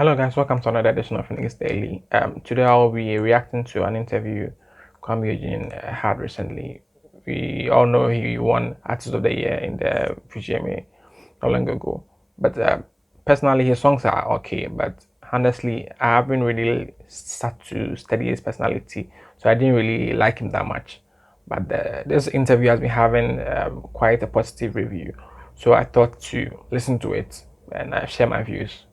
Hello guys, welcome to another edition of Phoenix Daily. Today I'll be reacting to an interview Kuami Eugene had recently. We all know he won Artist of the Year in the VGMA not long ago. But personally, his songs are okay. But honestly, I haven't really start to study his personality, so I didn't really like him that much. But this interview has been having quite a positive review, so I thought to listen to it and share my views.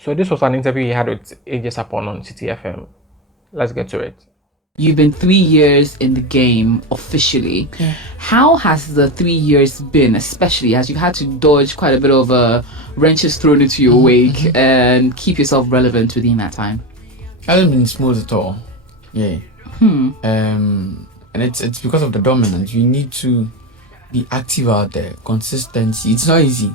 So this was an interview he had with Ages Upon on CitiFM. Let's get to it. You've been 3 years in the game officially. Yeah. How has the 3 years been, especially as you've had to dodge quite a bit of wrenches thrown into your wake and keep yourself relevant within that time? Hasn't been smooth at all. Yeah. And it's because of the dominance. You need to be active out there. Consistency. It's not easy.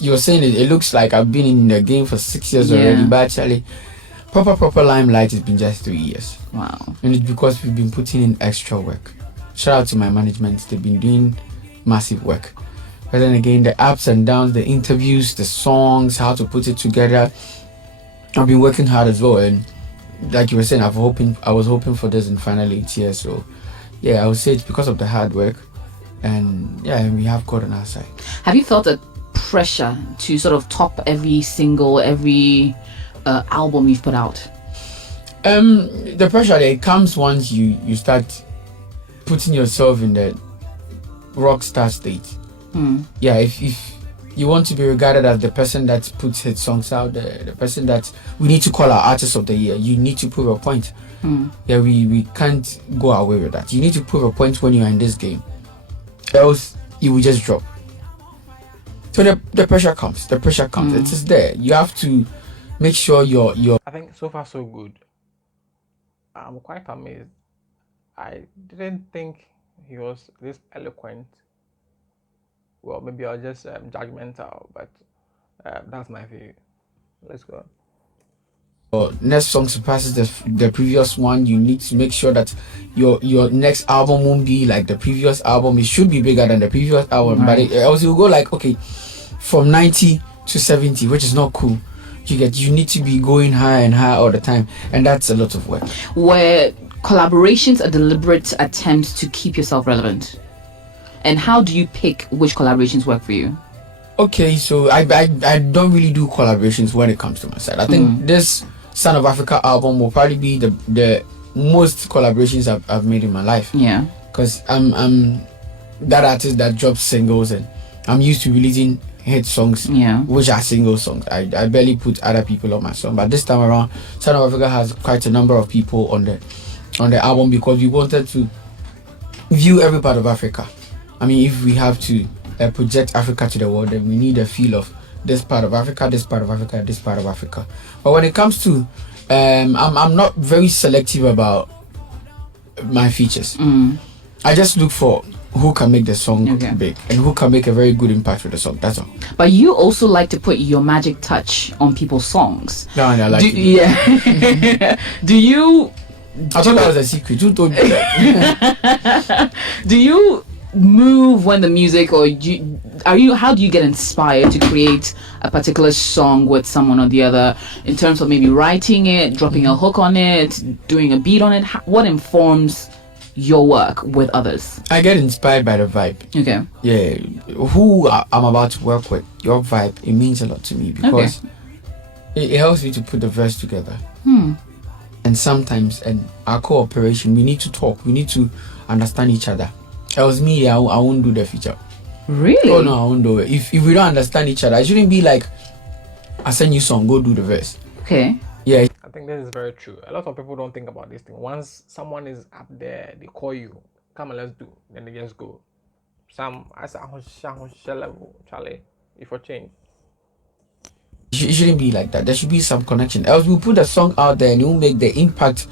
You're saying it looks like I've been in the game for 6 years already, but actually proper limelight has been just 3 years. Wow. And it's because we've been putting in extra work. Shout out to my management. They've been doing massive work. But then again, the ups and downs, the interviews, the songs, how to put it together. I've been working hard as well, and like you were saying, I was hoping for this in finally 8 years. So yeah, I would say it's because of the hard work, and yeah, we have God on our side. Have you felt a pressure to sort of top every single, every album you've put out? The pressure that comes once you start putting yourself in the rock star state. Yeah, if you want to be regarded as the person that puts hit songs out, the person that we need to call our artist of the year, you need to prove a point. Yeah, we can't go away with that. You need to prove a point when you're in this game, else you will just drop. So the pressure comes. The pressure comes. It is there. You have to make sure you're. I think so far so good. I'm quite amazed. I didn't think he was this eloquent. Well, maybe I was just judgmental, but that's my view. Let's go. Next song surpasses the previous one. You need to make sure that your next album won't be like the previous album. It should be bigger than the previous album, Right. but else you'll go like, okay, from 90 to 70, which is not cool. You need to be going higher and higher all the time, and that's a lot of work. Where collaborations are deliberate attempts to keep yourself relevant? And how do you pick which collaborations work for you? Okay, so I don't really do collaborations when it comes to my side. I think this Son of Africa album will probably be the most collaborations I've made in my life. Yeah. Because I'm that artist that drops singles, and I'm used to releasing hit songs, which are single songs. I barely put other people on my song, but this time around, Son of Africa has quite a number of people on the album because we wanted to view every part of Africa. I mean, if we have to project Africa to the world, then we need a feel of this part of Africa, this part of Africa, this part of Africa. But when it comes to, I'm not very selective about my features. I just look for who can make the song big and who can make a very good impact with the song. That's all. But you also like to put your magic touch on people's songs. No, I like it. Yeah. Do you? I thought that was a secret. Who told me that? Do you move when the music, or how do you get inspired to create a particular song with someone or the other, in terms of maybe writing it, dropping a hook on it, doing a beat on it? What informs your work with others? I get inspired by the vibe. Okay. Yeah, who I'm about to work with, your vibe, it means a lot to me because it helps me to put the verse together. And sometimes in our cooperation, we need to talk, we need to understand each other. Else me, I won't do the feature. Really? Oh no, I won't do it. If we don't understand each other, it shouldn't be like, I send you song, go do the verse. Okay. Yeah. I think this is very true. A lot of people don't think about this thing. Once someone is up there, they call you, come and let's do. Then they just go. Some I say level, Charlie, if for change. It shouldn't be like that. There should be some connection. Else we'll put a song out there and it will make the impact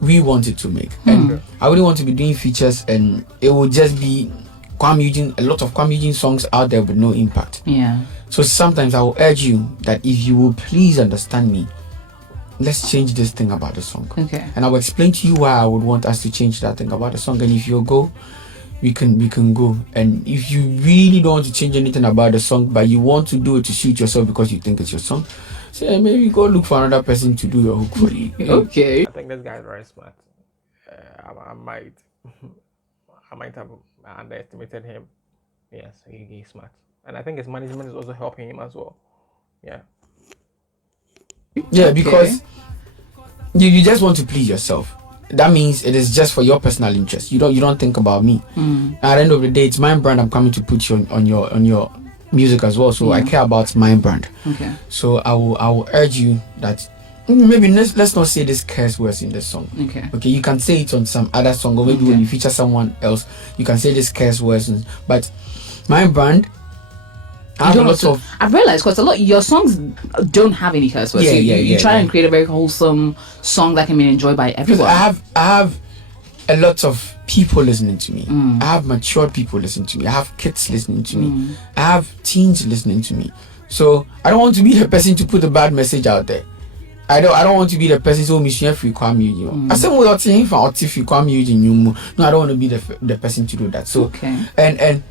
we want it to make. And I wouldn't want to be doing features and it will just be Kuami Eugene, a lot of Kuami Eugene songs out there with no impact. Yeah. So sometimes I will urge you that if you will please understand me, let's change this thing about the song. Okay. And I will explain to you why I would want us to change that thing about the song. And if you go, we can go. And if you really don't want to change anything about the song, but you want to do it to suit yourself because you think it's your song, so maybe go look for another person to do your hook for you. Okay. I think this guy is very smart. I might I might have underestimated him. Yes, he's smart, and I think his management is also helping him as well. Yeah. Yeah, because you just want to please yourself. That means it is just for your personal interest. You don't think about me. At the end of the day, it's my brand I'm coming to put you on your music as well. So I care about my brand. Okay. So I will urge you that maybe let's not say this curse words in this song. Okay, you can say it on some other song, or maybe when you feature someone else, you can say this curse words. But my brand, I've realized because a lot your songs don't have any curse words. You try and create a very wholesome song that can be enjoyed by everyone. Because I have a lot of people listening to me. I have mature people listening to me. I have kids listening to me. I have teens listening to me. So I don't want to be the person to put a bad message out there. I don't want to be the person who mission free Kuami Eugene. I said we are saying for Artiste Kuami Eugene. No, I don't want to be the person to do that. So and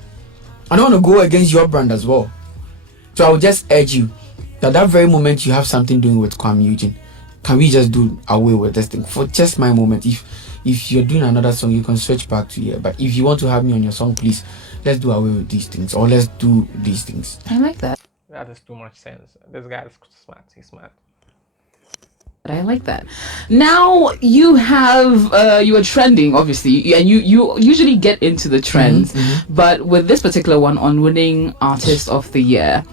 I don't want to go against your brand as well. So I would just urge you that very moment you have something doing with Kuami Eugene, can we just do away with this thing for just my moment? If you're doing another song, you can switch back to here. But if you want to have me on your song, please, let's do away with these things, or let's do these things. I like that. That is too much sense. This guy is smart. He's smart. I like that. Now you have you are trending, obviously, and you usually get into the trends, but with this particular one on winning Artist of the Year,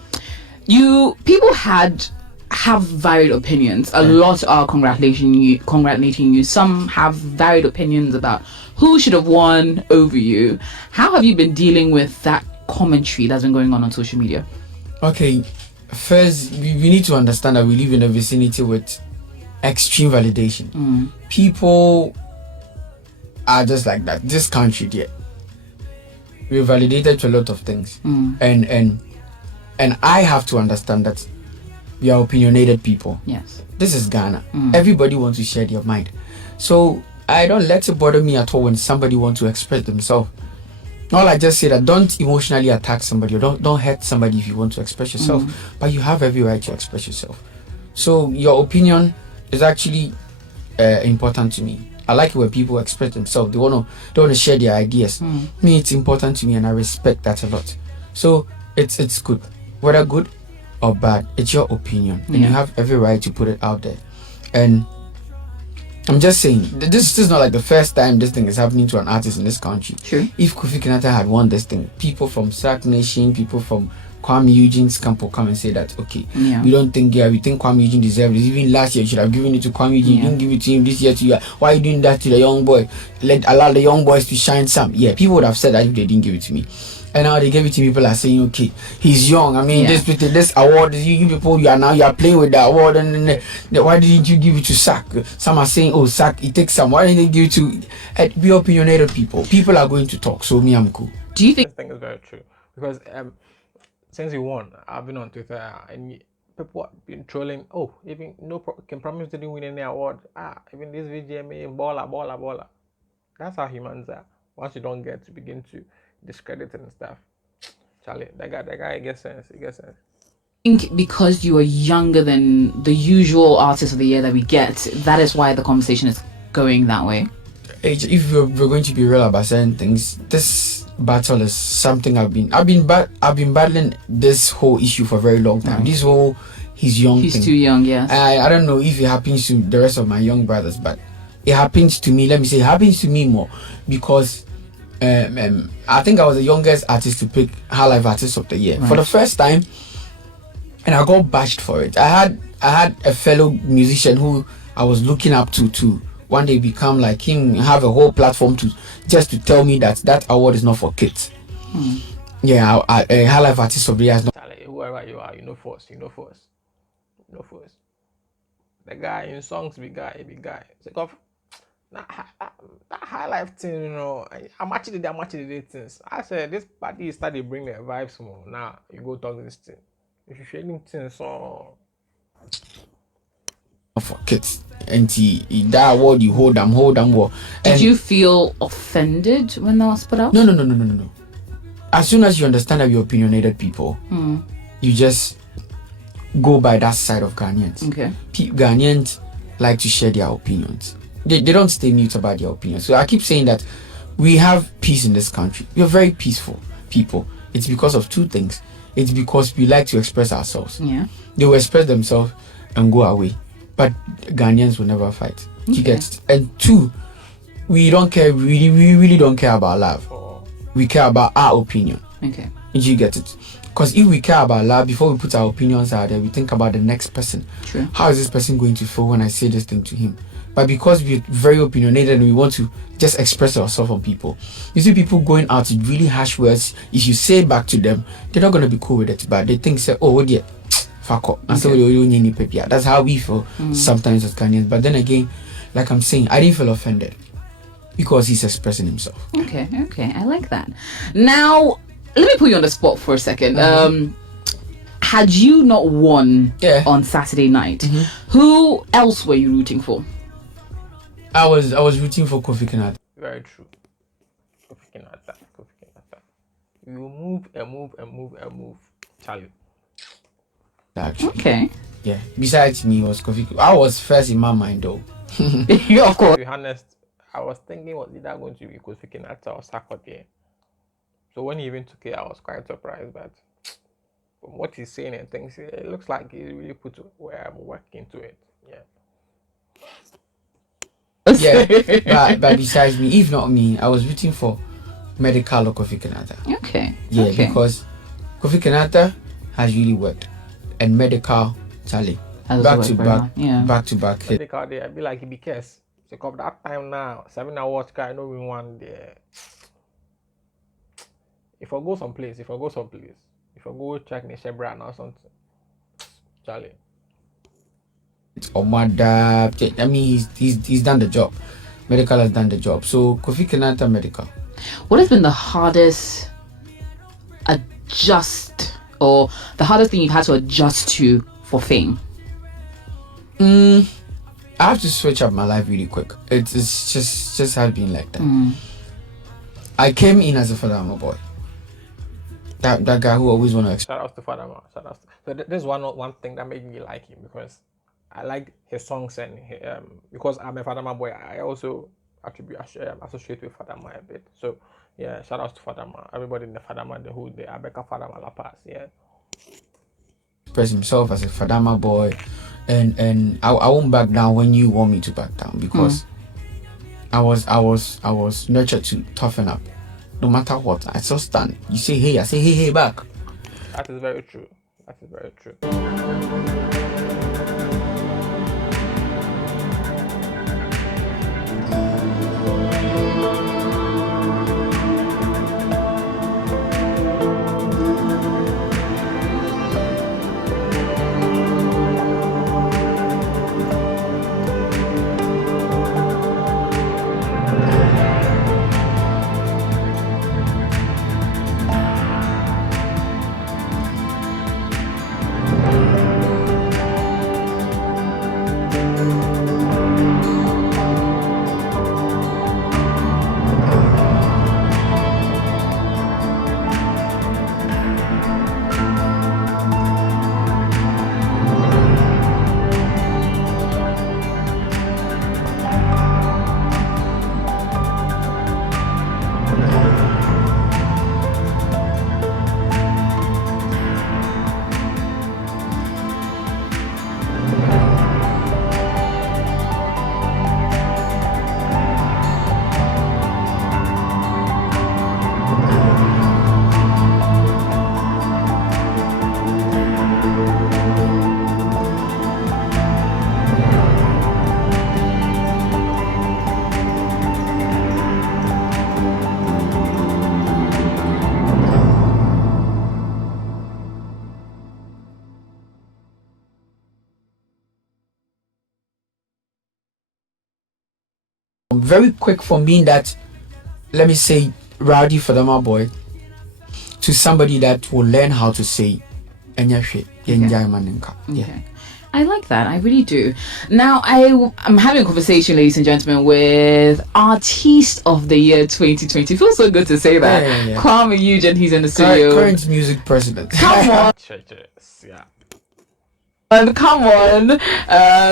people have varied opinions. A lot are congratulating you. Some have varied opinions about who should have won over you. How have you been dealing with that commentary that's been going on social media? Okay, first we need to understand that we live in a vicinity with extreme validation. People are just like that. This country, there, we're validated to a lot of things, and I have to understand that we are opinionated people. Yes, this is Ghana. Everybody wants to share their mind, so I don't let it bother me at all when somebody wants to express themselves. All I just say that don't emotionally attack somebody, or don't hurt somebody if you want to express yourself, but you have every right to express yourself. So your opinion is actually important to me. I like it when people express themselves. They want to share their ideas. Me, it's important to me, and I respect that a lot. So it's good, whether good or bad. It's your opinion, and you have every right to put it out there. And I'm just saying, this is not like the first time this thing is happening to an artist in this country. Sure. If Kofi Kinata had won this thing, people from Sac Nation, people from Kuami Eugene's camp will come and say that, okay, we don't think, we think Kuami Eugene deserves it. Even last year, you should have given it to Kuami Eugene. You didn't give it to him this year to you. Why are you doing that to the young boy? Allow the young boys to shine some. Yeah, people would have said that if they didn't give it to me. And now they gave it to people are saying, okay, he's young. I mean, this award, you people, you are playing with the award, and why didn't you give it to Sac? Some are saying, oh, Sac, it takes some. Why didn't you give it to be opinionated people? People are going to talk, so me, I'm cool. Do you think this thing is very true? Because since you won, I've been on Twitter, and people have been trolling. Oh, even can promise didn't win any award. Even this VGMA, baller. That's how humans are. Once you don't get to begin to discredit and stuff, Charlie, that guy gets sense. He gets sense. I think because you are younger than the usual Artist of the Year that we get, that is why the conversation is going that way. If we're going to be real about certain things, this battle is something I've been battling this whole issue for a very long time. This whole he's young. He's thing. too young. Yes. I don't know if it happens to the rest of my young brothers, but it happens to me. Let me say, it happens to me more because I think I was the youngest artist to pick High Life Artist of the Year for the first time, and I got bashed for it. I had a fellow musician who I was looking up to one day become like him, have a whole platform to tell me that award is not for kids. Yeah, High Life Artist of the Year is not. Charlie, whoever you are, you know first. The guy in songs, big guy. It's like, that high life thing, you know, I'm actually the things. I said this party started bring the vibes more. Now you go talk this thing. If you sharing things, so for kids. And that word you hold them well. Did you feel offended when that was put out? No. As soon as you understand that we're opinionated people, you just go by that side of Ghanaians. Okay. Ghanaians like to share their opinions. They don't stay mute about their opinions. So I keep saying that we have peace in this country. We're very peaceful people. It's because of two things. It's because we like to express ourselves. Yeah. They will express themselves and go away. But Ghanaians will never fight. Okay. You get it? And two, we don't care. We really don't care about love. We care about our opinion. Okay. You get it? Because if we care about love, before we put our opinions out there, we think about the next person. True. How is this person going to feel when I say this thing to him? But because we're very opinionated and we want to just express ourselves on people, you see people going out with really harsh words. If you say it back to them, they're not going to be cool with it. But they think, say, oh, yeah, fuck up. And so that's how we feel sometimes as Ghanaians. But then again, like I'm saying, I didn't feel offended because he's expressing himself. Okay, I like that. Now, let me put you on the spot for a second. Had you not won on Saturday night, who else were you rooting for? I was rooting for Kofi Kinata. Very true. Kofi Kinata. You move and move. Charlie. Actually. Okay. Yeah. Besides me, was Kofi. I was first in my mind though. Yeah, of course. To be honest, I was thinking was either going to be Kofi Kinata or Sarkodie. So when he even took it, I was quite surprised. But from what he's saying and things, it looks like he really put where I'm working to it. Yeah. Yeah, but besides me, if not me, I was rooting for Medical or Kofi Kinata. Okay. Yeah, okay. because Kofi Kinata has really worked, and Medical, Charlie, back to back. Medical, there, I be like he be case. So come that time now, 7 hours guy, no we want there. If I go someplace, if I go check the brand or something, Charlie. I mean, he's done the job. Medical has done the job. So Kofi Kinata, Medical. What has been the hardest or the hardest thing you've had to adjust to for fame? I have to switch up my life really quick. It's just has been like that. I came in as a Fadama boy. That guy who always want to. Shout out to Fadama. So there's one thing that made me like him because I like his songs and because I'm a Fadama boy, I also associate with Fadama a bit. So yeah, shout out to Fadama. Everybody in the Fadama, the hood, the Abeka Fadama La Paz, yeah. Express himself as a Fadama boy, and I won't back down when you want me to back down because I was nurtured to toughen up. No matter what, I still stand. You say hey, I say hey back. That is very true. Very quick from being that, let me say, rowdy Fadama boy to somebody that will learn how to say Enyashe, Okay. Yeah. I like that. I really do. Now, I'm having a conversation, ladies and gentlemen, with Artiste of the Year 2020. Feels so good to say that. Yeah. Kuami Eugene, he's in the studio. Current music president. Come on. Yeah. Come on.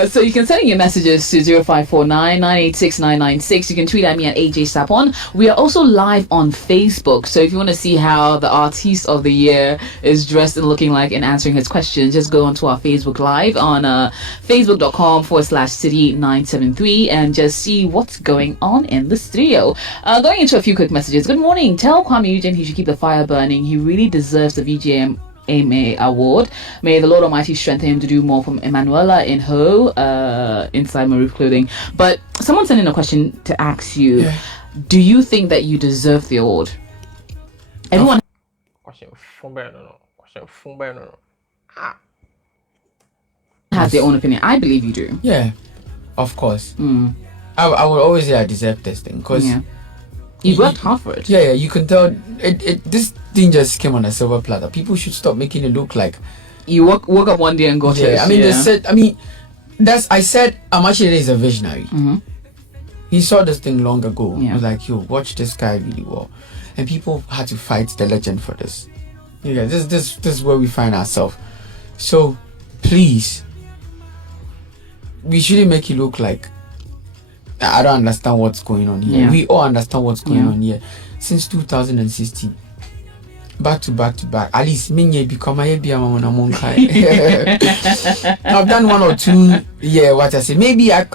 So you can send in your messages to 0549 986 996. You can tweet at me at AJ Sapon. We are also live on Facebook. So if you want to see how the Artiste of the Year is dressed and looking like and answering his questions, just go onto our Facebook Live on facebook.com/city973 and just see what's going on in the studio. Going into a few quick messages. Good morning. Tell Kuami Eugene he should keep the fire burning. He really deserves the VGMA award. May the Lord Almighty strengthen him to do more from Emanuela in Ho, inside Maroof Clothing. But someone sent in a question to ask you, do you think that you deserve the award? Everyone has their own opinion. I believe you do. Yeah, of course. I would always say I deserve this thing because you worked hard for it. Yeah, you can tell this thing just came on a silver platter. People should stop making it look like you woke up one day and got it. I mean, they said. I said Amachide is a visionary. He saw this thing long ago. He was like, "Yo, watch this guy really well," and people had to fight the legend for this. Yeah, this is where we find ourselves. So, please, we shouldn't make it look like I don't understand what's going on here. We all understand what's going on here. Since 2016, back to back. At least become I've done one or two. Yeah, what I say. Maybe I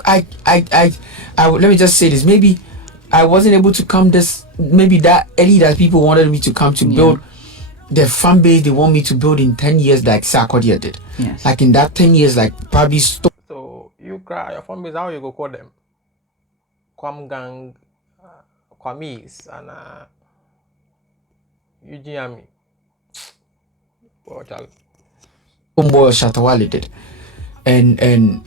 let me just say this. Maybe I wasn't able to come maybe that early that people wanted me to come to build the fan base they want me to build in 10 years like Sarkodia did. Yes. Like in that 10 years, like probably So you cry your fan base, how you go call them? Kwam Gang, Kwamis, and Eugene. Shatawale did, and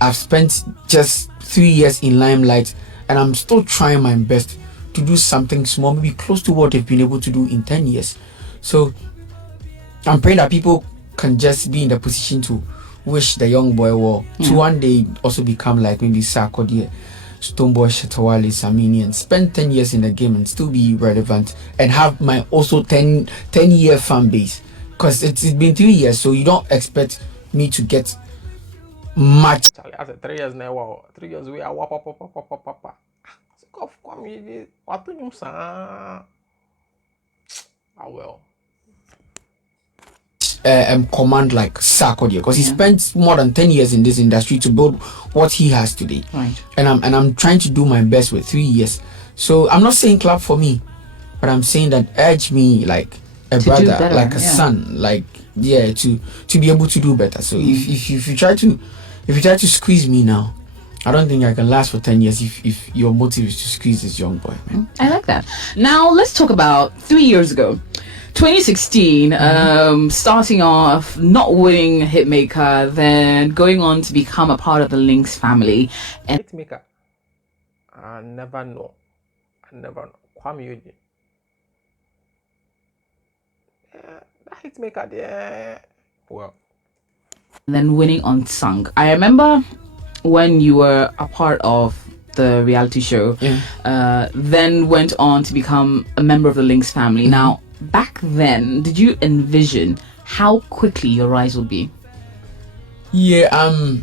I've spent just 3 years in limelight, and I'm still trying my best to do something small, maybe close to what they've been able to do in 10 years. So I'm praying that people can just be in the position to wish the young boy well, to one day also become like maybe Sarkodie, Stoneboy, Shatawale, Samini, and spend 10 years in the game and still be relevant and have my also 10-year fan base. Because it's been 3 years, so you don't expect me to get much. I said 3 years now. Wow, 3 years we are wapa. What you say? Well. Command like Sarkodie, because he spent more than 10 years in this industry to build what he has today. Right. And I'm trying to do my best with 3 years. So I'm not saying clap for me, but I'm saying that urge me like a brother, like a son, like to be able to do better. So if you try to squeeze me now, I don't think I can last for 10 years if your motive is to squeeze this young boy, man. I like that. Now let's talk about 3 years ago. 2016, starting off not winning Hitmaker, then going on to become a part of the Lynx family. And Hitmaker, I never know. Kuami Eugene. That Hitmaker there. Well. Then winning Unsung. I remember when you were a part of the reality show, then went on to become a member of the Lynx family. Now, back then, did you envision how quickly your rise would be? Yeah, I'm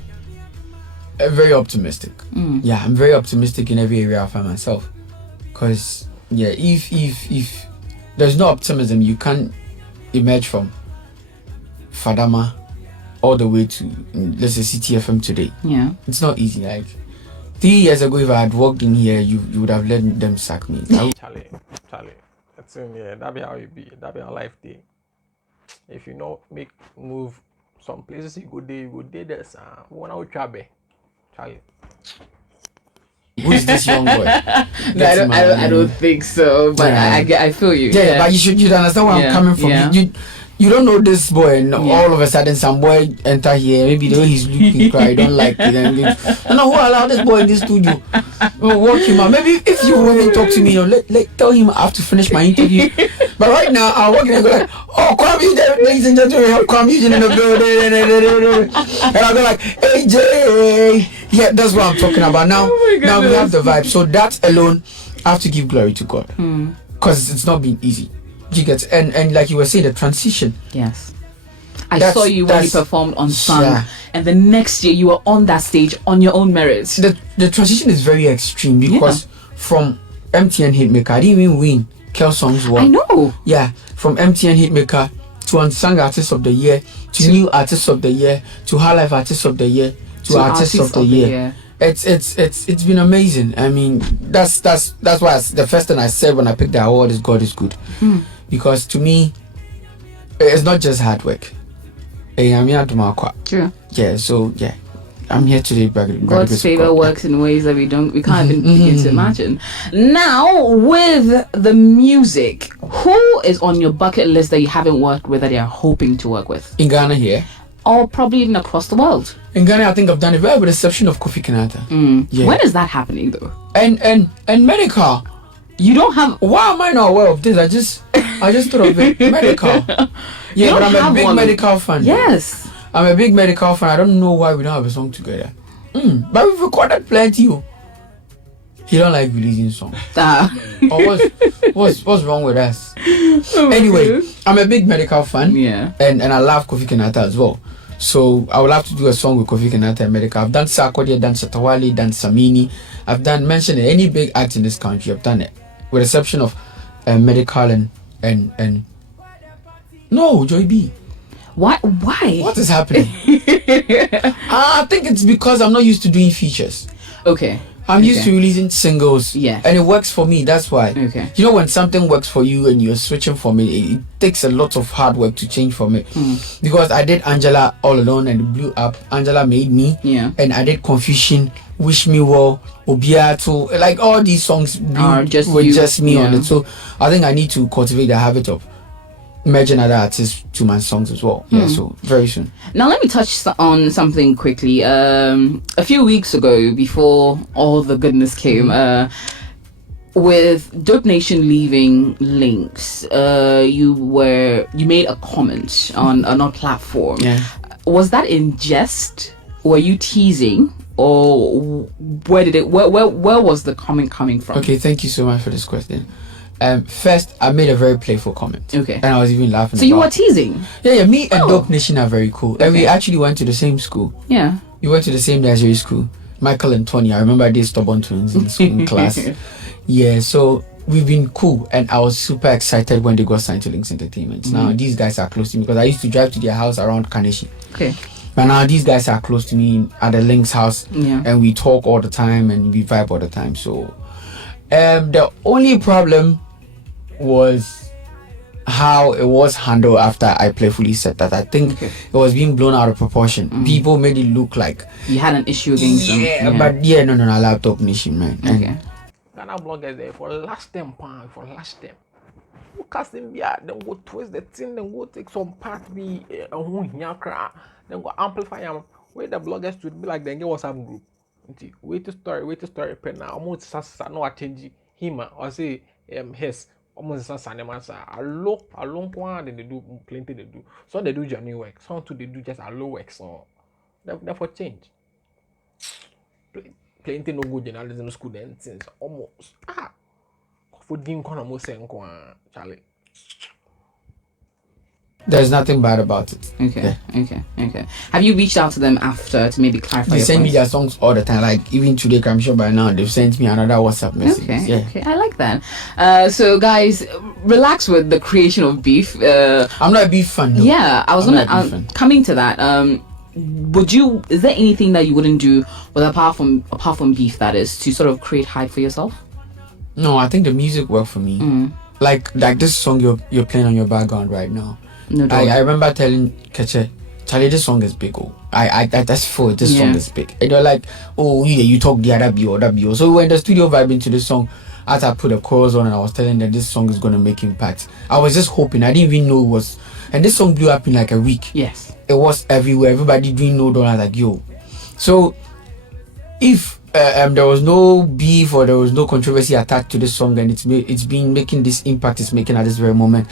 very optimistic. Yeah, I'm very optimistic in every area I find myself. Because if there's no optimism, you can't emerge from Fadama all the way to, let's say, CitiFM today. Yeah, it's not easy. Like 3 years ago, if I had walked in here, you would have let them sack me. Charlie. That's in here. That be how you be. That be our life day. If you know make move some places, you go there. There's one out Charlie. Who's this young boy? No, I don't think so. But I feel you. Yeah, but you should understand where I'm coming from. you don't know this boy, and all of a sudden some boy enter here. Maybe the way he's looking, cry, you don't like it. And no, who allowed this boy in this studio? Walk him out. Maybe if you women talk to me, let tell him I have to finish my interview. But right now, I'll walk in and go like, oh, Kuami Eugene, ladies and gentlemen, Kuami Eugene in the building. And I'll go like, hey, Jay. Yeah, that's what I'm talking about. Now, now we have the vibe. So that alone, I have to give glory to God. Because it's not been easy. You get, and like you were saying, the transition. Yes. I saw you when you performed on Sun, and the next year you were on that stage on your own merits. The transition is very extreme because from MTN Hitmaker, I didn't even win Kel Songs One. I know. Yeah, from MTN Hitmaker to Unsung Artist of the Year to New Artist of the Year to High Life Artist of the Year to Artist of the Year. It's been amazing. I mean, that's why the first thing I said when I picked the award is God is good. Because to me, it's not just hard work. True. Yeah, so yeah, I'm here today. God's favor works in ways that we can't even begin to imagine. Now, with the music, who is on your bucket list that you haven't worked with that you're hoping to work with? In Ghana here? Or probably even across the world? In Ghana, I think I've done it well with the exception of Kofi Kinata. Yeah. When is that happening though? And medical. You don't have. Why am I not aware of this? I just thought of it. Medical. Yeah, but I'm a big medical fan. Yes. I'm a big medical fan. I don't know why we don't have a song together. But we've recorded plenty. He don't like releasing songs. Or what's wrong with us? Anyway, I'm a big medical fan. Yeah. And I love Kofi Kinata as well. So I would have to do a song with Kofi Kinata and medical. I've done Sarkodie, I've done Shatawale, done Samini. I've done mention any big act in this country. I've done it. With the exception of medical and no, Joy B. Why? What is happening? I think it's because I'm not used to doing features. Okay. I'm used to releasing singles. Yeah. And it works for me, that's why. Okay. You know, when something works for you and you're switching from it, it takes a lot of hard work to change from it. Because I did Angela All Alone and it blew up. Angela Made Me. Yeah. And I did Confusion, Wish Me Well, Obiato. Like all these songs are just me on it. So I think I need to cultivate the habit of merging other artists to my songs as well. Yeah, so very soon. Now let me touch on something quickly. A few weeks ago, before all the goodness came, with Dope Nation leaving Links, you made a comment on a platform. Yeah. Was that in jest? Were you teasing? Or where was the comment coming from? Okay, thank you so much for this question. First, I made a very playful comment. Okay. And I was even laughing. So you were teasing? Yeah. Me and Dope Nation are very cool. Okay. And we actually went to the same school. Yeah. We went to the same nursery school. Michael and Tony. I remember they stubborn twins in school in class. Yeah, so we've been cool. And I was super excited when they got signed to Links Entertainment. Now, these guys are close to me because I used to drive to their house around Kaneshi. Okay. But now these guys are close to me at the Links house. Yeah. And we talk all the time and we vibe all the time. So, the only problem was how it was handled after I playfully said that. I think it was being blown out of proportion. People made it look like you had an issue against them. Yeah, but no, I love Dope Nation, man. Okay. Ghana bloggers there for last them. Who cast them here? Then go twist the thing. Then go take some part be then go amplify them. Where the bloggers should be like then get WhatsApp group. Wait to story pen now. Almost sasa no change him or say his. Almost alone one then they do plenty they do. So they do genuine work. Some too they do just a low work. So therefore change. Plenty no good journalism school then since almost for didn't come almost saying Charlie. There's nothing bad about it. Okay. Have you reached out to them after to maybe clarify? They send me their songs all the time. Like even today, I'm sure by now they've sent me another WhatsApp message. Okay, I like that. So guys, relax with the creation of beef. I'm not a beef fan. Though. Yeah, I was coming to that. Is there anything that you wouldn't do apart from beef, that is, to sort of create hype for yourself? No, I think the music worked for me. Like this song you're playing on your background right now. No, I remember telling Keche, Charlie, this song is big. I just feel this song is big. And they're like, oh yeah, you talk the other bio. So we were in the studio vibing to this song. as I put the chorus on and I was telling them this song is gonna make impact. I was just hoping. I didn't even know it was, and this song blew up in like a week. Yes, it was everywhere. Everybody doing no dollar like yo. So if there was no beef or there was no controversy attached to this song, and it's been making this impact it's making at this very moment,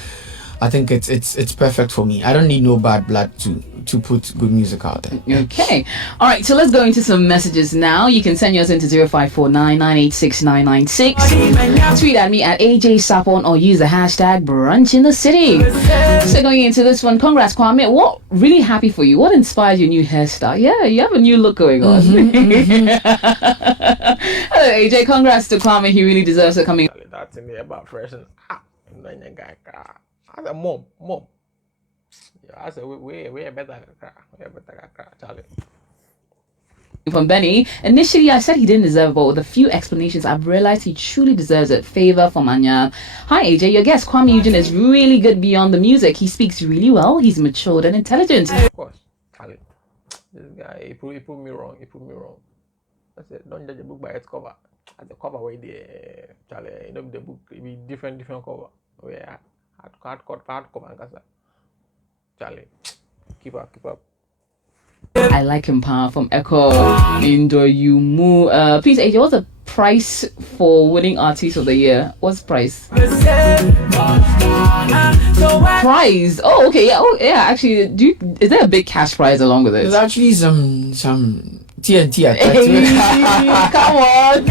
I think it's perfect for me. I don't need no bad blood to put good music out there. Okay. All right, so let's go into some messages now. You can send yours into 0549-986-996. Tweet at me at AJ Sapon or use the hashtag Brunch in the City. So going into this one, congrats Kwame. What really happy for you? What inspired your new hairstyle? Yeah, you have a new look going on. Hello AJ, congrats to Kwame. He really deserves it coming. That's in there about person. I said, mom. I said, we better, Charlie. From Benny, initially I said he didn't deserve it, but with a few explanations I've realized he truly deserves it. Favor from Anya. Hi AJ, your guest Kuami Eugene is really good beyond the music. He speaks really well. He's matured and intelligent. Of course, Charlie. This guy, he put me wrong. I said, don't judge a book by its cover. At the cover way there, Charlie, you know the book it be different cover. Where hard cover and kasa. Charlie, keep up. I like him, Pa, from Echo Indo Yumu. Please, AJ, what's the price for winning Artiste of the Year? What's price? Prize? Oh, okay, yeah. Oh, yeah. Actually, is there a big cash prize along with it? There's actually some TNT attached to Hey, it. come on.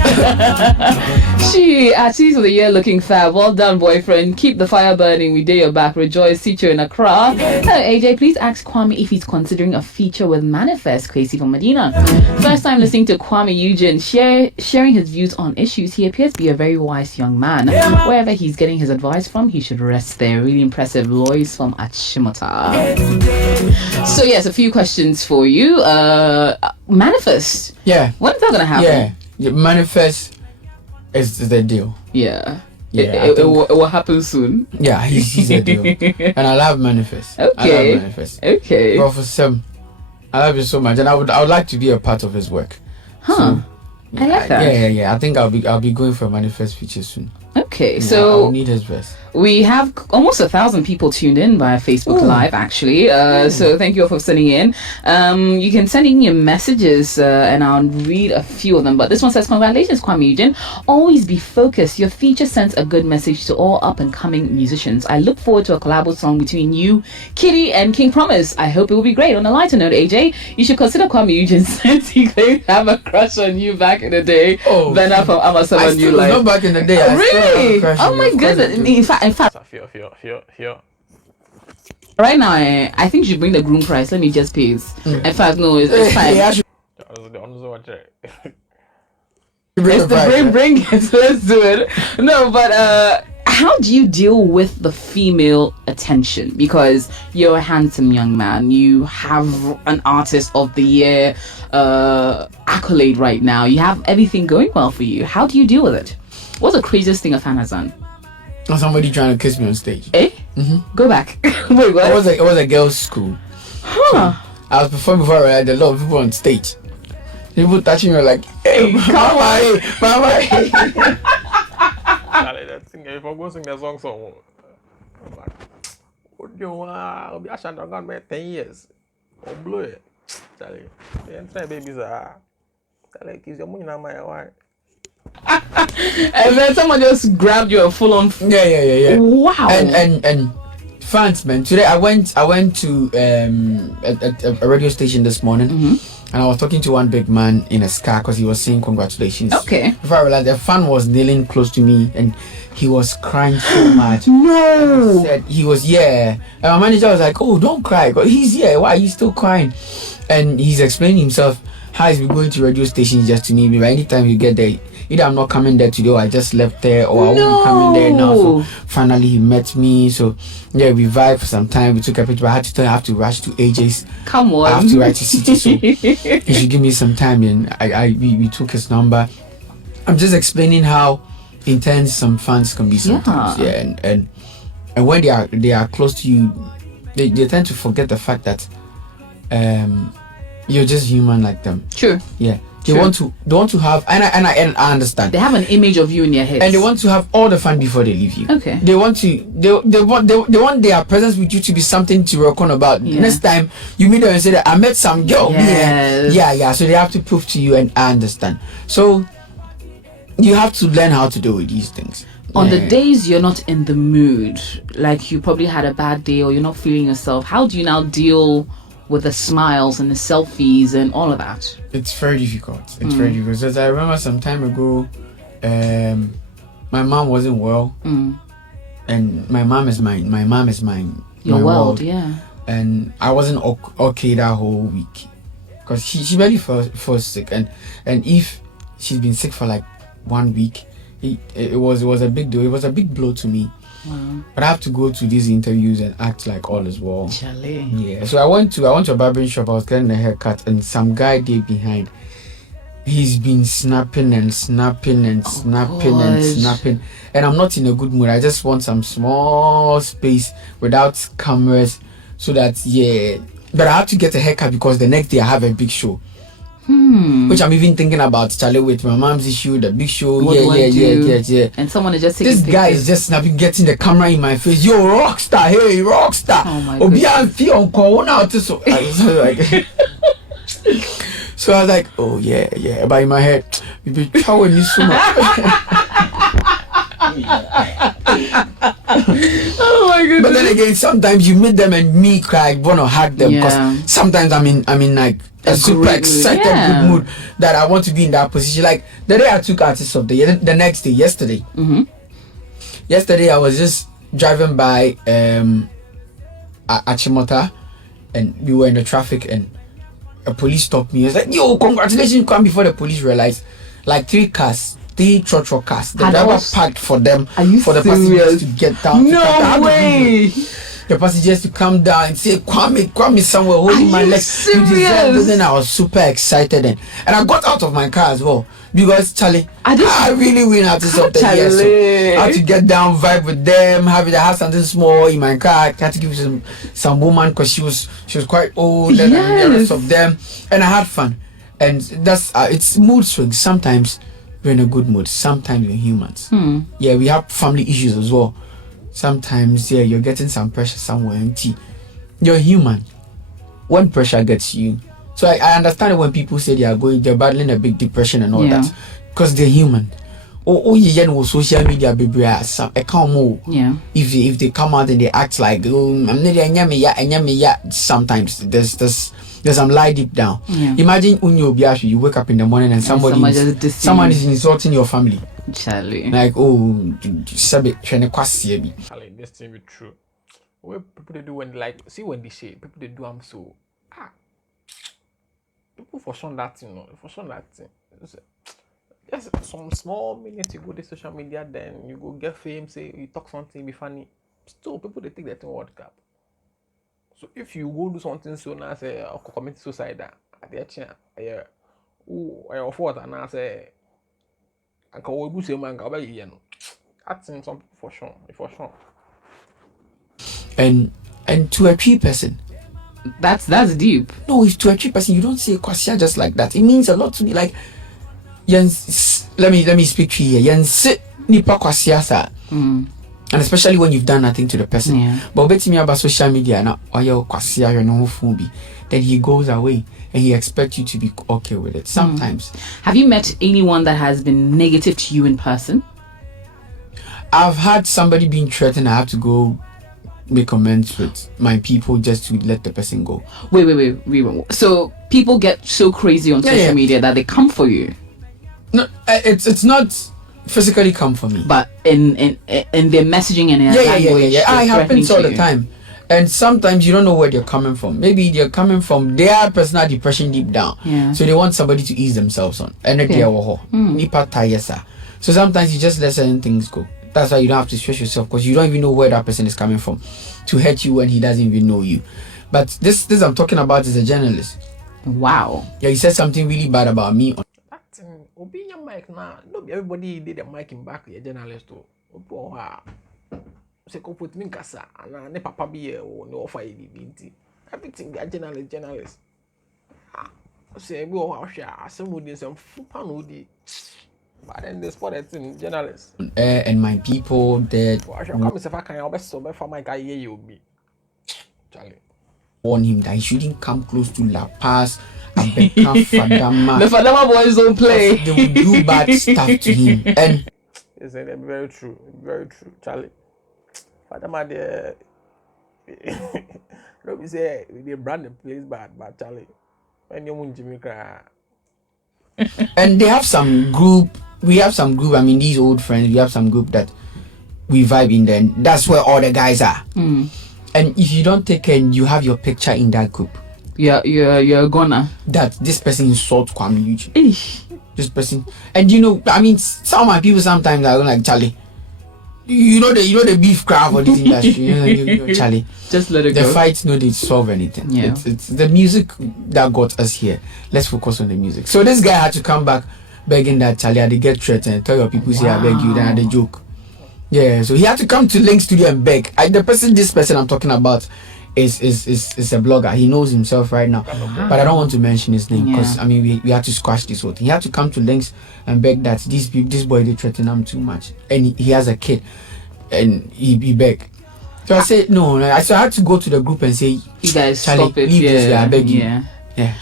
She, Artiste of the Year, looking fab. Well done, boyfriend. Keep the fire burning. We dare your back. Rejoice. Teacher in Accra. Hello, AJ. Please ask Kwame if he's considering a feature with Manifest. Crazy from Medina. First time listening to Kuami Eugene sharing his views on issues. He appears to be a very wise young man. Wherever he's getting his advice from, he should rest there. Really impressive. Lois from Achimota. So yes, a few questions for you. Manifest. Yeah. When is that gonna happen? Yeah. Manifest is the deal. Yeah. Yeah, It will happen soon. Yeah, he's the deal. And I love Manifest. Okay. I love Manifest. Okay. But for some, I love it so much, and I would like to be a part of his work. Huh. So, I like that. Yeah. I think I'll be going for a Manifest feature soon. Okay, Yeah, so I'll need his best. we have almost 1,000 people tuned in via Facebook Live, actually. So thank you all for sending in. You can send in your messages, and I'll read a few of them. But this one says, congratulations, Kuami Eugene. Always be focused. Your feature sends a good message to all up-and-coming musicians. I look forward to a collabo song between you, Kitty, and King Promise. I hope it will be great. On a lighter note, AJ, you should consider Kuami Eugene since he claimed to have a crush on you back in the day. Benna from Amazon I still not back in the day. I still have a Really? crush Oh on my you. Of course I goodness. do. In fact, Here. right now, I think you should bring the groom price. Let me just pay it. In fact, no, it's fine. Yeah, I should bring It's the price, right? bring it. Let's do it. No, but how do you deal with the female attention? Because you're a handsome young man. You have an Artist of the Year accolade right now. You have everything going well for you. How do you deal with it? What's the craziest thing a fan has done? Somebody trying to kiss me on stage. Eh? Go back. Wait, what? It was a girls' school. Huh. I was performing before I had a lot of people on stage. People touching me were like, hey, mama. Charlie, that thing, if I go sing the song, I'll be actually gone by 10 years. Or blow it. Charlie, the entire babies are. Charlie, kiss your money now, my wife. And then someone just grabbed you a full-on. Yeah. Wow. And fans, man. Today I went to a radio station this morning, and I was talking to one big man in a scar because he was saying congratulations. Okay. Before I realized, a fan was kneeling close to me and he was crying so much. No. He said he was and my manager was like, "Oh, don't cry, but he's here. Why are you still crying?" And he's explaining himself how he's been going to radio stations just to meet me. But anytime you get there, either I'm not coming there today, or I just left there, or I won't be coming there now. So finally he met me. So yeah, we vibed for some time. We took a picture. But I had to tell him I have to rush to AJ's. Come on. I have to write to City, so he should give me some time. And we took his number. I'm just explaining how intense some fans can be sometimes. Yeah, and when they are close to you, they tend to forget the fact that you're just human like them. True. Yeah, They want to have, and I understand. They have an image of you in their head, and they want to have all the fun before they leave you. Okay. They want their presence with you to be something to work on about. Yeah. Next time you meet them and say that I met some girl. Yes. Yeah. So they have to prove to you, and I understand. So you have to learn how to deal with these things. On the days you're not in the mood, like you probably had a bad day or you're not feeling yourself, how do you now deal with the smiles and the selfies and all of that? It's very difficult. Very difficult. Because I remember some time ago, my mom wasn't well, and my mom is mine. Your my world, yeah. And I wasn't okay that whole week because she barely fell sick, and if she's been sick for like 1 week, it was a big deal. It was a big blow to me. Wow. But I have to go to these interviews and act like all is well. Charlie. Yeah. So I went to a barbering shop. I was getting a haircut, and some guy there behind, he's been snapping, and I'm not in a good mood. I just want some small space without cameras, so that But I have to get a haircut because the next day I have a big show. Which I'm even thinking about, Charlie, with my mom's issue, the big show. Yeah. And someone is just taking this pictures. guy is just snapping, getting the camera in my face. Yo, rockstar, hey, rockstar. Oh my goodness. So I was like, oh yeah. But in my head, we be trying this so much. Oh my goodness. But then again, sometimes you meet them and me cry, wanna hug them, because sometimes I'm in like a super excited good mood that I want to be in that position. Like the day I took Artist of the Year, the next day, yesterday I was just driving by Achimota, and we were in the traffic, and a police stopped me. He was like, yo, congratulations, come. Before the police realized, like three cars, truck cars, the driver parked for them, for the passengers to get down. No way. The passengers to come down and say, Kwame somewhere holding my legs. You deserve this. And I was super excited, and I got out of my car as well, because Charlie, I really win Artist of the Year. So I had to get down, vibe with them, I have something small in my car. I had to give some woman, because she was quite old, and the rest of them, and I had fun. And that's it's mood swings. Sometimes we're in a good mood, sometimes we're humans. Yeah, we have family issues as well. Sometimes you're getting some pressure somewhere, and you're human. When pressure gets you, so I understand when people say they're battling a big depression and all that, because they're human. Social media baby, if they come out and they act like sometimes there's some lie deep down. Imagine you wake up in the morning and someone is insulting your family. Charlie. Like, this thing be true. What people they do when when they say people they do so people for sure that thing, just some small minutes you go to social media, then you go get fame, say you talk something be funny. Still people they take that thing World Cup. So if you go do something so now say commit suicide at the chance, I afford and I say I can always say man go buy that's in some for sure. And to a tree person, that's deep. No, if to a tree person you don't say kwasia just like that. It means a lot to me. Like let me speak to you. Nipa kwasia sa. And especially when you've done nothing to the person. But bet me about social media now, then he goes away and he expects you to be okay with it. Sometimes. Have you met anyone that has been negative to you in person? I've had somebody being threatened. I have to go make amends with my people just to let the person go. Wait. So people get so crazy on social media that they come for you? No, it's not physically come for me, but in their messaging and their language, it happens all the time. And sometimes you don't know where they're coming from. Maybe they're coming from their personal depression deep down, so they want somebody to ease themselves on. And so sometimes you just let certain things go. That's why you don't have to stress yourself, because you don't even know where that person is coming from to hurt you when he doesn't even know you. But this I'm talking about is a journalist. Wow. Yeah, he said something really bad about me. Obi your mic now. No, everybody did the mic in back. A journalist too. Say ko put me kasa. Na ne papa be o no offer e binti. Everything they are journalist. Say go on share some would some fupanudi. But then they spotted in journalists. And my people that Come if I can best so for my guy you be. Charlie. Warn him that he shouldn't come close to La Paz and become Fadama. The Fadama boys don't play. They will do bad stuff to him. And it's very true, Charlie. Fadama the let me say they brand the place bad, but Charlie. When you want Jimmy cry. And they have some group. We have some group. I mean, these old friends. We have some group that we vibe in. Then that's where all the guys are. Mm. And if you don't take care, you have your picture in that group. You're gonna. That this person insults Kuami Eugene. Eesh. This person, and you know, I mean, some of my people sometimes are like Charlie. You know the beef crowd for this industry. you know, Charlie. Just let it go. The fights, no, they solve anything. Yeah. It's the music that got us here. Let's focus on the music. So this guy had to come back begging that Charlie, they get threatened. Tell your people, say I beg you, then they joke. Yeah, so he had to come to Link Studio and beg. This person I'm talking about is a blogger. He knows himself right now. But I don't want to mention his name because I mean we had to squash this whole thing. He had to come to Links and beg that this boy they threaten him too much. And he has a kid and he begged. So I said no. So I had to go to the group and say, you guys Charlie, stop it. leave this guy, I beg you. Yeah.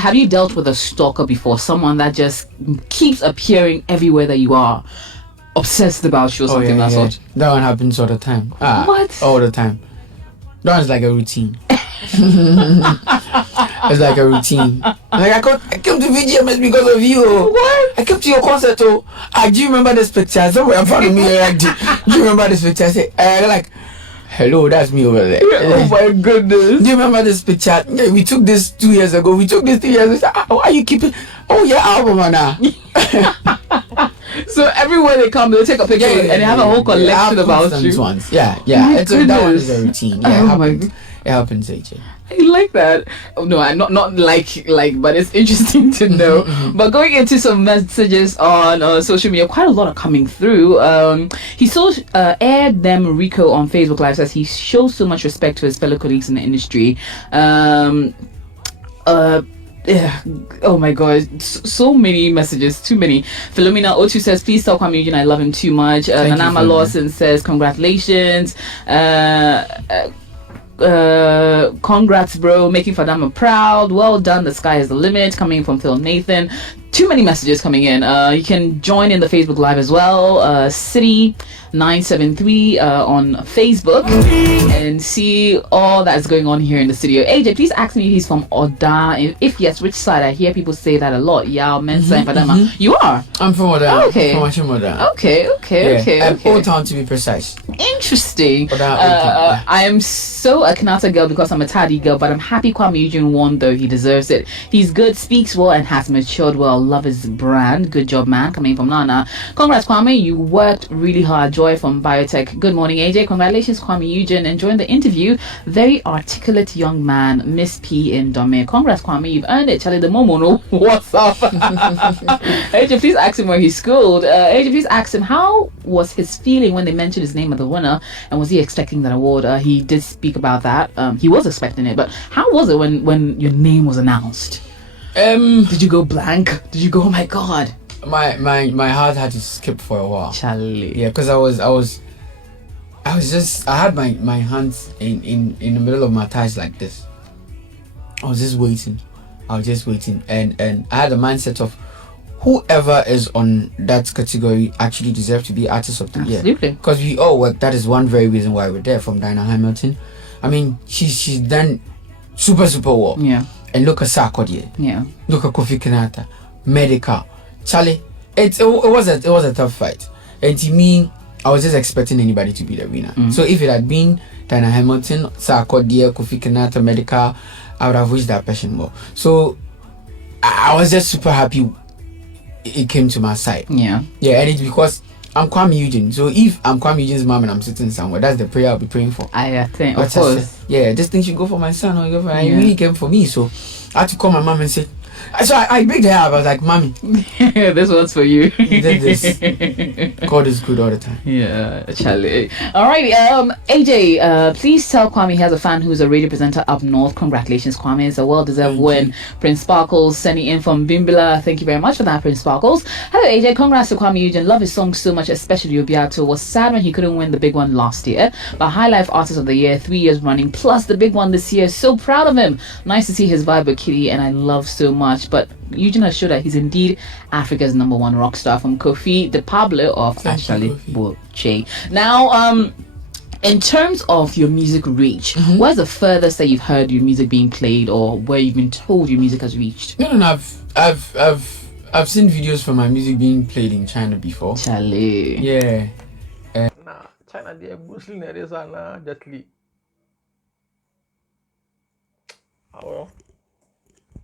Have you dealt with a stalker before? Someone that just keeps appearing everywhere that you are, obsessed about you or something that sort? That one happens all the time. What? All the time. That one's like a routine. It's like a routine. Like I came to VGMA because of you. What? I came to your concert. Do you remember this picture? Somewhere in front of me. Like, do you remember this picture? I say, like, hello, that's me over there. Oh my goodness. Do you remember this picture? Yeah, we took this 2 years ago. We took this 3 years ago. Why are you keeping? Oh yeah, album now. So everywhere they come, they'll take a picture and they have a whole collection about you. Ones. Yeah. My That one is a routine. Yeah, it happens, AJ. I like that. Oh, no, I'm not like, but it's interesting to know. But going into some messages on social media, quite a lot are coming through. He aired them Rico on Facebook Live, says he shows so much respect to his fellow colleagues in the industry. Yeah. Oh my god, so many messages, too many. Philomena Otu says, please tell Kuami Eugene I love him too much. Nanama Lawson says, congratulations. Congrats bro, making Fadama proud, well done, the sky is the limit, coming from Phil Nathan. Too many messages coming in. You can join in the Facebook Live as well, City 973 on Facebook, and see all that's going on here in the studio. AJ, please ask me if he's from Oda. If yes, which side? I hear people say that a lot. Yeah, Mensa and Fadama. You are? I'm from Oda. Oh, okay. From Oda. Okay. Old Town to be precise. Interesting. Oda, I am so a Kanata girl because I'm a Tadi girl, but I'm happy Kuami Eugene won though. He deserves it. He's good, speaks well, and has matured well. Love his brand. Good job, man. Coming from Nana. Congrats, Kwame. You worked really hard. Joy from Biotech. Good morning, AJ. Congratulations, Kuami Eugene. Enjoying the interview. Very articulate young man. Miss P in Dome. Congrats, Kwame. You've earned it. Charlie the Momono. What's up? AJ, please ask him where he schooled. AJ, please ask him how was his feeling when they mentioned his name of the winner, and was he expecting that award? He did speak about that. He was expecting it, but how was it when your name was announced? Did you go blank? Did you go, oh my god? My heart had to skip for a while. Charlie. Yeah, because I had my hands in the middle of my thighs like this. I was just waiting, and I had a mindset of whoever is on that category actually deserves to be Artist of the Year. Absolutely. Because we all work. That is one very reason why we're there. From Dinah Hamilton, I mean, she's done super well. Yeah. And look at Sarkodie. Yeah. Look at Kofi Kinata. Medical. Charlie, it was a tough fight. And to me, I was just expecting anybody to be the winner. So if it had been Dinah Hamilton, Sarkodie, Kofi Kinata, Medical, I would have wished that person more. So I was just super happy it came to my side. Yeah. Yeah, and it's because I'm Kuami Eugene. So if I'm Kuami Eugene's mom and I'm sitting somewhere, that's the prayer I'll be praying for. I think, of course. Yeah, this thing should go for my son or go for. It really came for me. So I had to call my mom and say, So I picked her up. I was like, Mommy, this one's for you. you did this. God is good all the time. Yeah, Charlie. Alrighty, AJ, please tell Kwame he has a fan who's a radio presenter up north. Congratulations, Kwame. It's a well-deserved win. Prince Sparkles sending in from Bimbila. Thank you very much for that, Prince Sparkles. Hello, AJ. Congrats to Kuami Eugene. Love his song so much, especially Obiato. Was sad when he couldn't win the big one last year, but High Life Artist of the Year 3 years running, plus the big one this year. So proud of him. Nice to see his vibe with Kitty, and I love so much. But Eugene has showed that he's indeed Africa's #1 rock star, from Kofi de Pablo of Actually Boche. Now, in terms of your music reach, where's the furthest that you've heard your music being played, or where you've been told your music has reached? No. I've seen videos for my music being played in China before. Charlie. Yeah. Nah, China they Muslim areas are now justly. Oh well.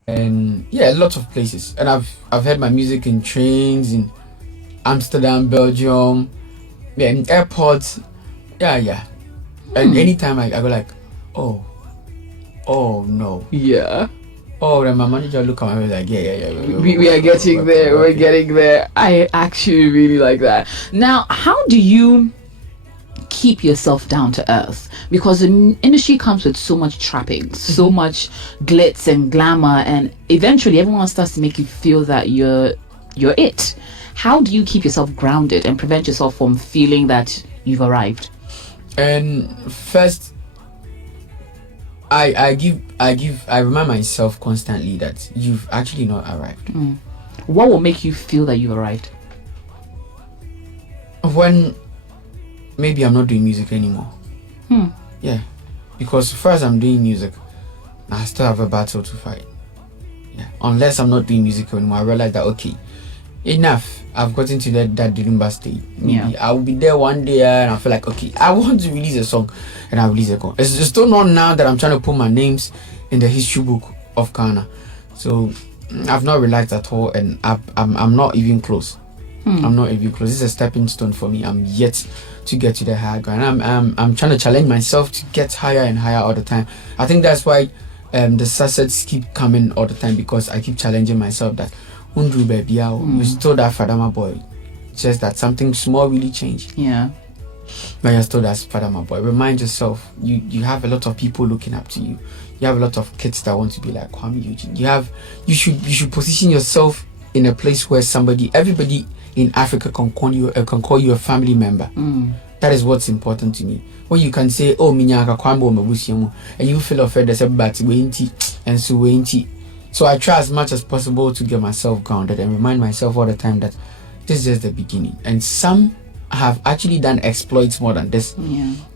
And yeah, lots of places. And I've heard my music in trains in Amsterdam, Belgium, yeah, in airports. Yeah. And anytime I go like, oh no. Yeah. Oh, then my manager look at me like, yeah. We are getting there. We're getting there. I actually really like that. Now, how do you keep yourself down to earth? Because the industry comes with so much trappings, so much glitz and glamour, and eventually everyone starts to make you feel that you're it. How do you keep yourself grounded and prevent yourself from feeling that you've arrived? And first, I remind myself constantly that you've actually not arrived. What will make you feel that you've arrived? When maybe I'm not doing music anymore. Yeah, because first I'm doing music, I still have a battle to fight. Yeah, unless I'm not doing music anymore, I realize that okay, enough. I've gotten to that Dilumba stage. Maybe I will be there one day and I feel like okay, I want to release a song, and I release a song. It's still not now that I'm trying to put my names in the history book of Ghana. So I've not relaxed at all, and I'm not even close. I'm not even close. This is a stepping stone for me. I'm yet to get to the higher ground. I'm trying to challenge myself to get higher and higher all the time. I think that's why the success keep coming all the time, because I keep challenging myself that Undru baby, you still that Fadama boy. Just that something small really changed. Yeah. But you're still that Fadama boy. Remind yourself, you have a lot of people looking up to you. You have a lot of kids that want to be like Kuami Eugene. You should position yourself in a place where everybody in Africa can call you a family member. That is what's important to me. When you can say, oh, minyaka kwambo mabusiamu, and you feel offended, and so I try as much as possible to get myself grounded and remind myself all the time that this is just the beginning. And some have actually done exploits more than this.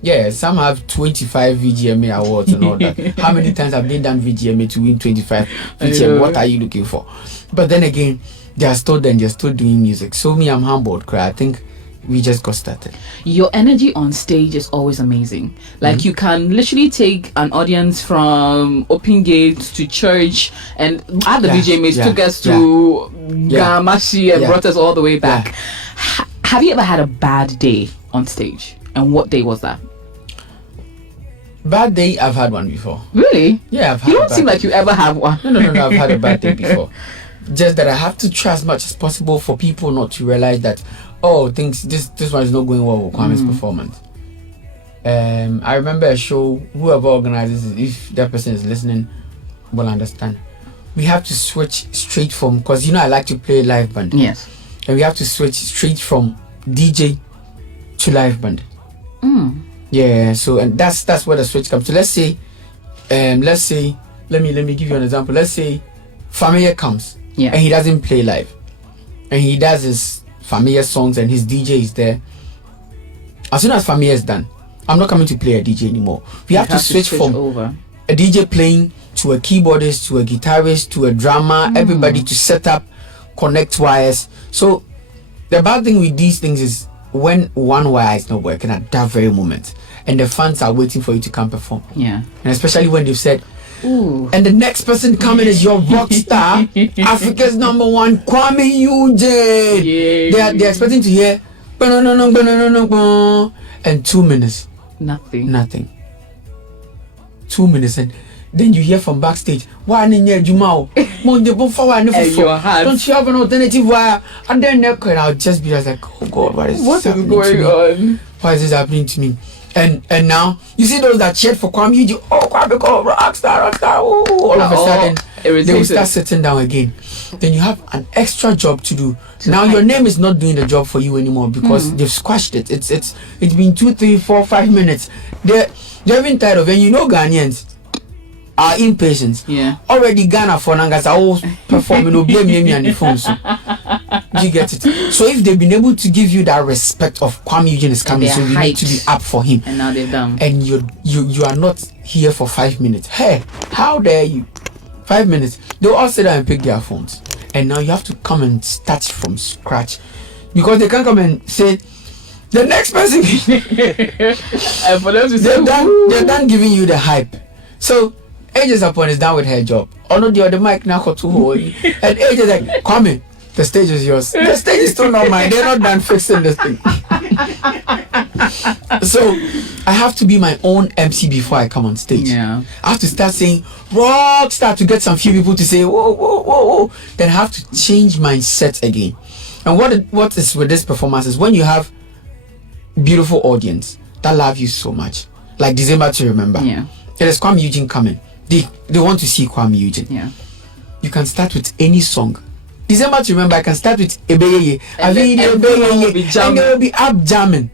Yeah, some have 25 VGMA awards and all that. How many times have they done VGMA to win 25 VGMA? What are you looking for? But then again, they're still doing music. So me, I'm humbled, cause I think we just got started. Your energy on stage is always amazing. Like you can literally take an audience from open gates to church, and at the VGMAs took us to Gamashi and brought us all the way back. Have you ever had a bad day on stage? And what day was that? Bad day, I've had one before. Really? Yeah, I've had. You don't seem like you ever have one. No, I've had a bad day before. Just that I have to try as much as possible for people not to realize that, oh, this one is not going well with Kwame's performance. I remember a show, whoever organizes it, if that person is listening, will understand. We have to switch straight from, because I like to play live band. Yes. And we have to switch straight from DJ to live band. Yeah, so and that's where the switch comes. So let's say, let me give you an example. Let's say Familiar comes. Yeah. And he doesn't play live, and he does his familiar songs, and his DJ is there. As soon as familiar is done, I'm not coming to play a DJ anymore. We have to switch from over a DJ playing to a keyboardist, to a guitarist, to a drummer, everybody to set up, connect wires. So the bad thing with these things is when one wire is not working at that very moment, and the fans are waiting for you to come perform. Yeah. And especially when they've said, ooh. And the next person coming is your rock star, Africa's #1, Kuami Eugene. They're expecting to hear, and 2 minutes. Nothing. 2 minutes, and then you hear from backstage, why Jumao? Mon de bon forward and your hands. don't you have an alternative wire? And then I'll just be like, oh God, what is going on? Why is this happening to me? And now you see those that cheered for Kuami Eugene. Oh, Kuami, go rockstar. Oh, all of a sudden they will start sitting down again. Then you have an extra job to do. Now your name is not doing the job for you anymore because they've squashed it. It's been 2, 3, 4, 5 minutes. They're even tired of it. And you know Ghanaians are impatient. Yeah. Already Ghana for Nangas are all performing me on the phone. So you get it. So if they've been able to give you that respect of Kuami Eugene is coming, so you need to be up for him. And now they've done. And you are not here for 5 minutes. Hey, how dare you? 5 minutes. They'll all sit down and pick their phones. And now you have to come and start from scratch. Because they can't come and say the next person and for them to say they're done giving you the hype. So Ages upon is done with her job. Oh no, the mic now got too holy. And Ages like, come in. The stage is yours. The stage is still not mine. They're not done fixing this thing. So I have to be my own MC before I come on stage. Yeah. I have to start saying rock star to get some few people to say whoa, whoa, whoa, whoa. Then I have to change my set again. And what is with this performance is when you have beautiful audience that love you so much. Like December to Remember. Yeah. It is Kuami Eugene coming. They want to see Kuami Eugene. Yeah. You can start with any song. December to Remember, I can start with Ebeyeye. And they will be up jamming.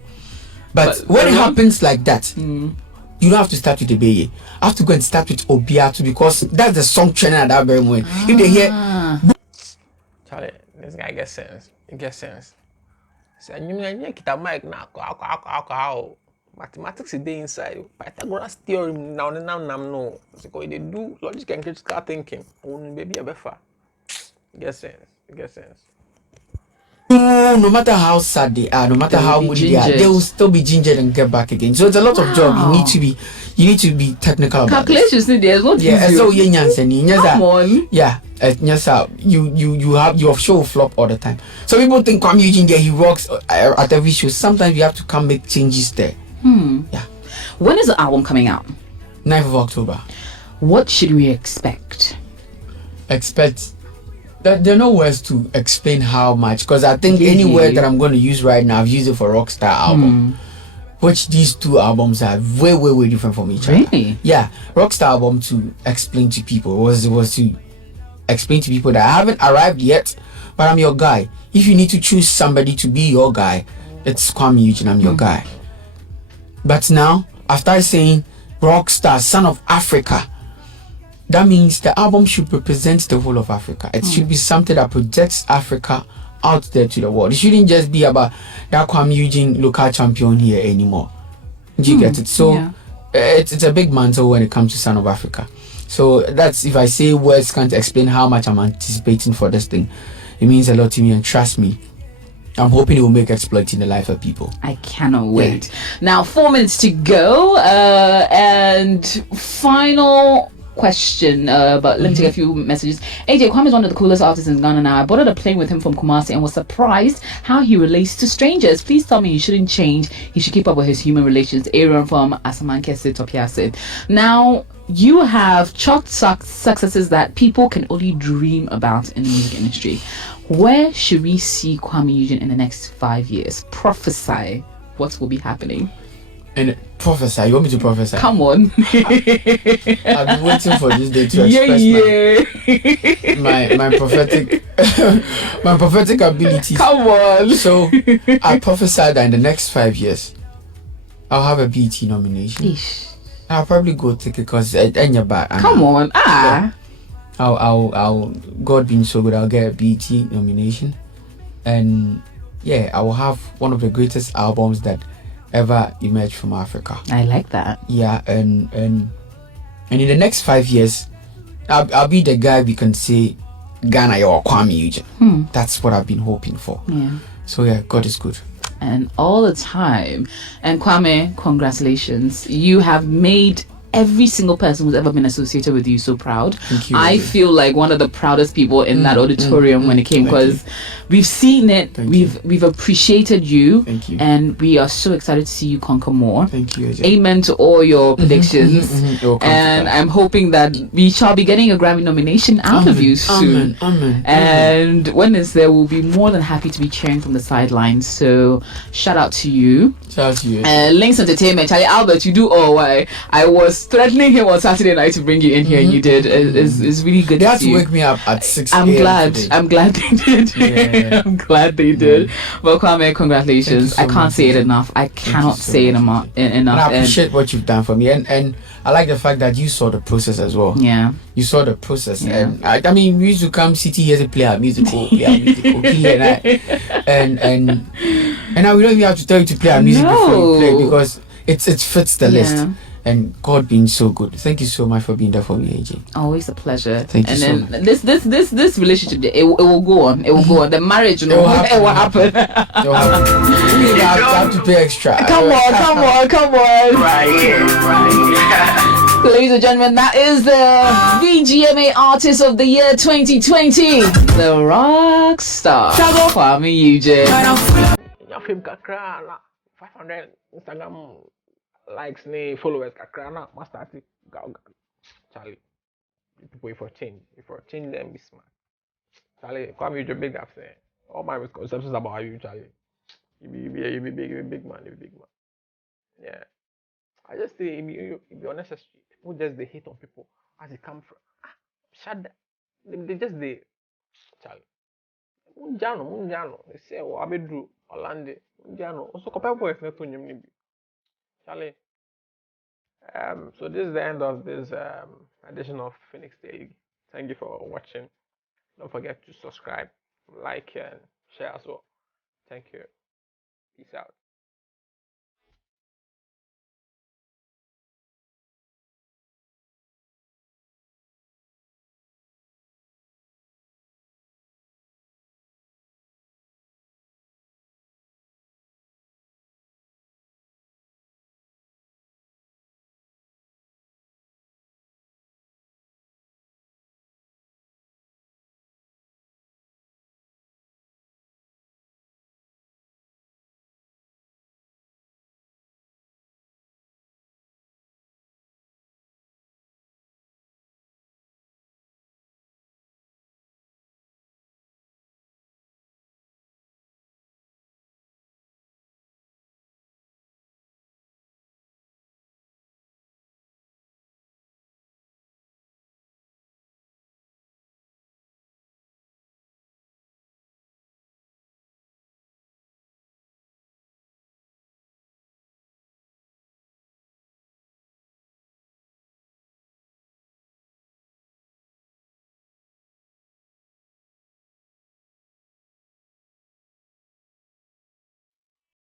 But when it happens like that, you don't have to start with Ebeyeye. I have to go and start with Obiatu because that's the song trending at that very moment. If they hear Charlie, this guy gets sense. It gets sense. So you mean kita mic now? Mathematics is there inside. Pythagoras theorem now no. So they do logic and critical thinking. Only baby a better. It gets sense. No matter how sad they are, no matter how moody they are, they will still be gingered and get back again. So it's a lot of job. You need to be technical about calculations. There's not so come on. Yeah, yes, you have show flop all the time. So people think Kuami Eugene he rocks at every show. Sometimes you have to come make changes there. Yeah. When is the album coming out? 9th of October. What should we expect? Expect that there are no words to explain how much, because I think any word that I'm going to use right now, I've used it for Rockstar album, which these two albums are way different from each other. Really? Yeah, Rockstar album to explain to people was to explain to people that I haven't arrived yet, but I'm your guy. If you need to choose somebody to be your guy, it's Kuami Eugene. I'm your guy. But now, after saying Rockstar, Son of Africa, that means the album should represent the whole of Africa. It should be something that projects Africa out there to the world. It shouldn't just be about that Kuami Eugene local champion here anymore. Do you get it? So it's a big mantle when it comes to Son of Africa. So that's, if I say words can't explain how much I'm anticipating for this thing, it means a lot to me, and trust me, I'm hoping it will make exploit in the life of people. I cannot wait. Now 4 minutes to go, and final question, but let me take a few messages. AJ, Kwame is one of the coolest artists in Ghana now. I boarded a plane with him from Kumasi and was surprised how he relates to strangers. Please tell me he shouldn't change. He should keep up with his human relations. Aaron from Asamankese, Topiasid. Now, you have chalked successes that people can only dream about in the music industry. Where should we see Kuami Eugene in the next 5 years? Prophesy what will be happening. And prophesy? You want me to prophesy? Come on. I've been waiting for this day to express my prophetic my prophetic abilities. Come on. So I prophesy that in the next 5 years I'll have a BET nomination. Ish. I'll probably go take it because in your back. Come on. Yeah. I'll God being so good, I'll get a BET nomination, and yeah, I will have one of the greatest albums that ever emerged from Africa. I like that. Yeah, and in the next 5 years, I'll be the guy we can say Ghana or Kuami Eugene. That's what I've been hoping for. Yeah. So yeah, God is good. And all the time. And Kwame, congratulations. You have made every single person who's ever been associated with you so proud. Thank you, I feel like one of the proudest people in that auditorium when it came, because we've seen it, we've appreciated you. Thank you. And we are so excited to see you conquer more. Thank you, AJ. Amen to all your predictions. And I'm hoping that we shall be getting a Grammy nomination out of you soon. Amen. And when it's there, we'll be more than happy to be cheering from the sidelines. So shout out to you. Shout out to you. Links Entertainment, Charlie Albert, you do all why. I was threatening him on Saturday night to bring you in here, and you did. It's really good. They to had see to you. wake me up at 6 I'm a.m. glad. today. I'm glad they did. Yeah. I'm glad they did. Well, Kwame, congratulations. Thank you so I can't much. say it enough. I cannot so say it much. enough. And I appreciate what you've done for me, and I like the fact that you saw the process as well. Yeah. You saw the process. Yeah. And I mean, we used to come city here to play our musical, and now we don't even have to tell you to play our music before you play, because it fits the list. And God being so good. Thank you so much for being there for me, AJ. Always a pleasure. Thank you and so then this relationship, it will go on. It will go on. The marriage, it will happen. We have to pay extra. Come on. Right. Ladies and gentlemen, that is the VGMA Artist of the Year 2020, the rock star, Kuami Eugene. Your film kakra na 500 Instagram likes ni followers kakra na master ti Charlie. People for change. Then be smart. Charlie, Kwame Eugene big up say. All my misconceptions about you, Charlie. You be big man. Yeah. I just say it be unnecessary. People just they hate on people as they come from. Shut that. They just they Charlie. Munjano. They say oh Abedru Orlando. Munjano. Also compare boys not to him. Charlie. So this is the end of this edition of Phoenix Daily. Thank you for watching. Don't forget to subscribe, like, and share as well. Thank you. Peace out.